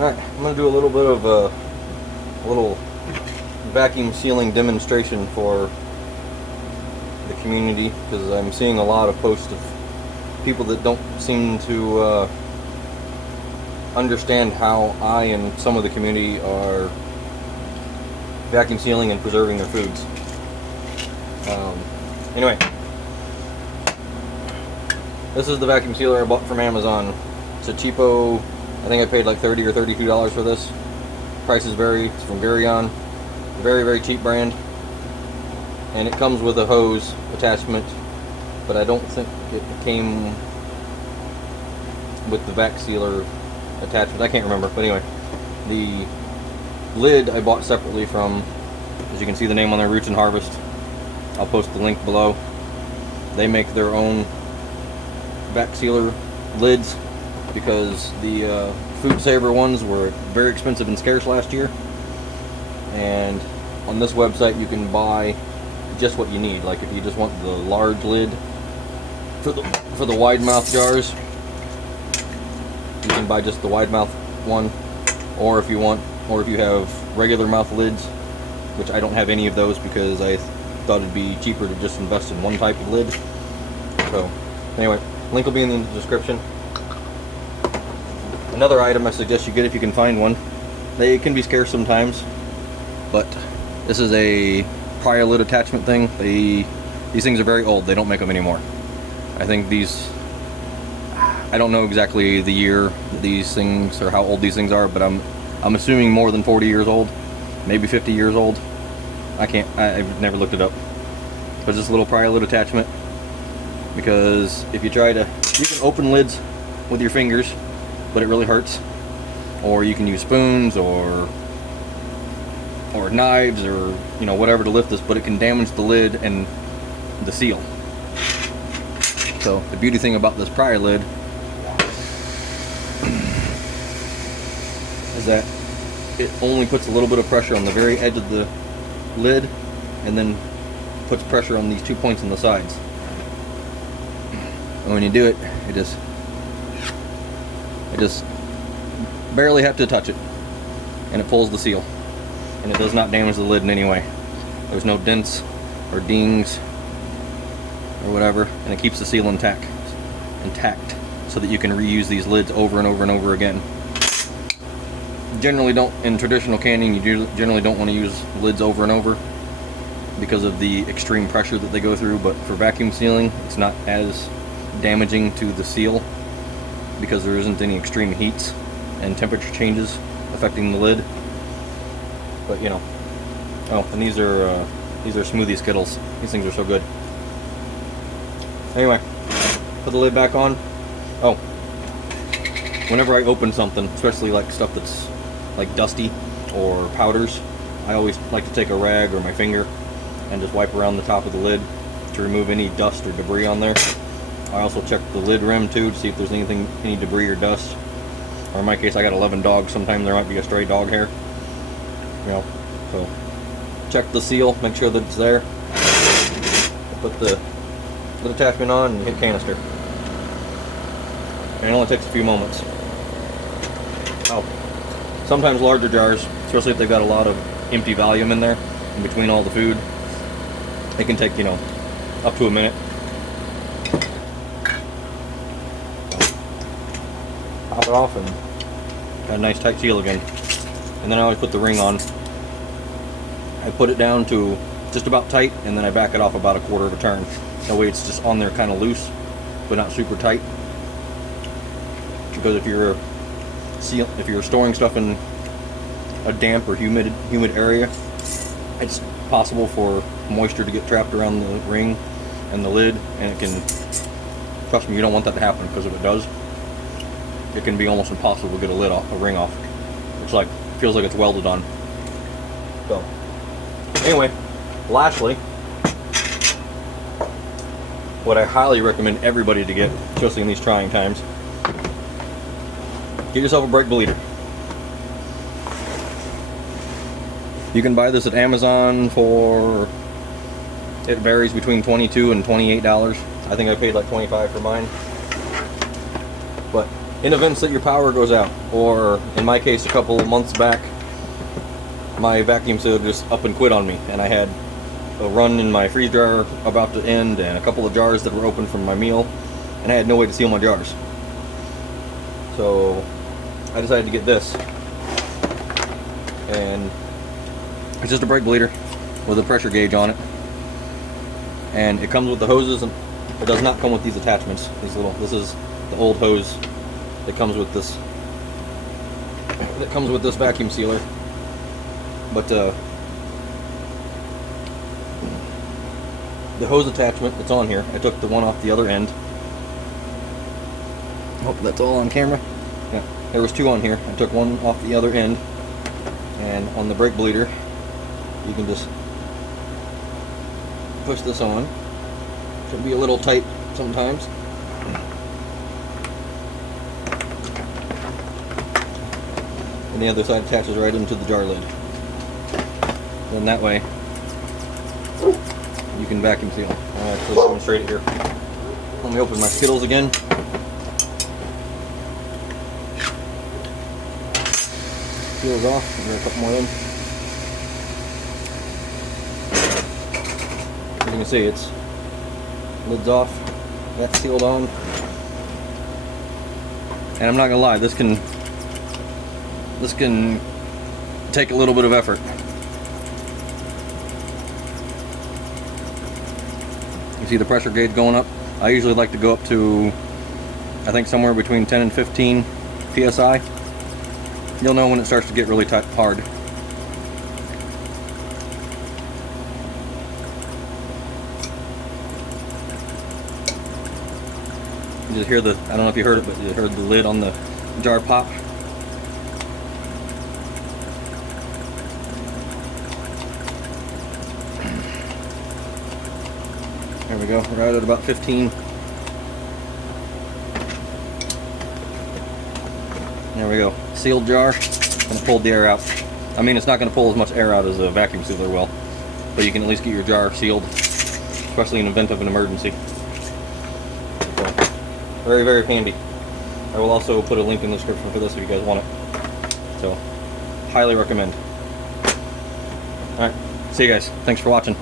Alright, I'm going to do a little bit of a little vacuum sealing demonstration for the community, because I'm seeing a lot of posts of people that don't seem to understand how I and some of the community are vacuum sealing and preserving their foods. Anyway, this is the vacuum sealer I bought from Amazon. It's a cheapo. I think I paid like $30 or $32 for this. Prices vary. It's from Geryon. Very, very cheap brand. And it comes with a hose attachment, but I don't think it came with the vac sealer attachment. I can't remember, but anyway. The lid I bought separately from, as you can see the name on there, Roots and Harvest. I'll post the link below. They make their own vac sealer lids, because the Food Saver ones were very expensive and scarce last year. And on this website you can buy just what you need. Like if you just want the large lid for the wide mouth jars, you can buy just the wide mouth one. Or if you have regular mouth lids, which I don't have any of those because I thought it'd be cheaper to just invest in one type of lid. So anyway, link will be in the description. Another item I suggest you get if you can find one. They can be scarce sometimes, but this is a Pry-a lid attachment thing. These things are very old. They don't make them anymore. I think I don't know exactly the year that these things, or how old these things are, but I'm assuming more than 40 years old, maybe 50 years old. I've never looked it up. But this little Pry-a lid attachment, because if you can open lids with your fingers, but it really hurts. Or you can use spoons or knives, or whatever to lift this, but it can damage the lid and the seal. So the beauty thing about this Pry-a lid is that it only puts a little bit of pressure on the very edge of the lid, and then puts pressure on these 2 points on the sides. And when you do it, it just barely have to touch it, and it pulls the seal, and it does not damage the lid in any way. There's no dents or dings or whatever, and it keeps the seal intact, so that you can reuse these lids over and over and over again. In traditional canning, you generally don't want to use lids over and over because of the extreme pressure that they go through, but for vacuum sealing, it's not as damaging to the seal because there isn't any extreme heats and temperature changes affecting the lid. But oh, and these are smoothie Skittles. These things are so good. Anyway, put the lid back on. Oh, whenever I open something, especially like stuff that's like dusty or powders, I always like to take a rag or my finger and just wipe around the top of the lid to remove any dust or debris on there. I also check the lid rim too to see if there's any debris or dust. Or in my case, I got 11 dogs. Sometimes there might be a stray dog hair. So check the seal, make sure that it's there. Put the lid attachment on and hit canister. And it only takes a few moments. Oh, sometimes larger jars, especially if they've got a lot of empty volume in there, in between all the food, it can take, up to a minute. Pop it off and got a nice tight seal again. And then I always put the ring on. I put it down to just about tight, and then I back it off about a quarter of a turn. That way it's just on there kind of loose, but not super tight. Because if you're storing stuff in a damp or humid area, it's possible for moisture to get trapped around the ring and the lid, and it can, trust me, you don't want that to happen, because if it does, it can be almost impossible to get a ring off. It's feels like it's welded on. So anyway, lastly, what I highly recommend everybody to get, especially in these trying times, get yourself a brake bleeder. You can buy this at Amazon for, it varies between $22 and $28. I think I paid like $25 for mine. But in events that your power goes out, or in my case, a couple of months back, my vacuum sealer just up and quit on me, and I had a run in my freeze dryer about to end, and a couple of jars that were open from my meal, and I had no way to seal my jars. So I decided to get this, and it's just a brake bleeder with a pressure gauge on it, and it comes with the hoses, and it does not come with these attachments. This is the old hose that comes with this. That comes with this vacuum sealer, but the hose attachment that's on here, I took the one off the other end. Hope that's all on camera. Yeah, there was two on here. I took one off the other end, and on the brake bleeder, you can just push this on. Can be a little tight sometimes. And the other side attaches right into the jar lid. Then that way you can vacuum seal. Alright, so let's demonstrate it here. Let me open my Skittles again. Seals off. There are a couple more in. As you can see, it's lid's off, that's sealed on, and I'm not gonna lie, this can take a little bit of effort. You see the pressure gauge going up? I usually like to go up to, I think, somewhere between 10 and 15 psi. You'll know when it starts to get really tight, hard. You just hear the, I don't know if you heard it, but you heard the lid on the jar pop. There we go, right at about 15. There we go, sealed jar, and it pulled the air out. I mean, it's not going to pull as much air out as a vacuum sealer will, but you can at least get your jar sealed, especially in the event of an emergency. Very, very handy. I will also put a link in the description for this if you guys want it. So, highly recommend. Alright, see you guys. Thanks for watching.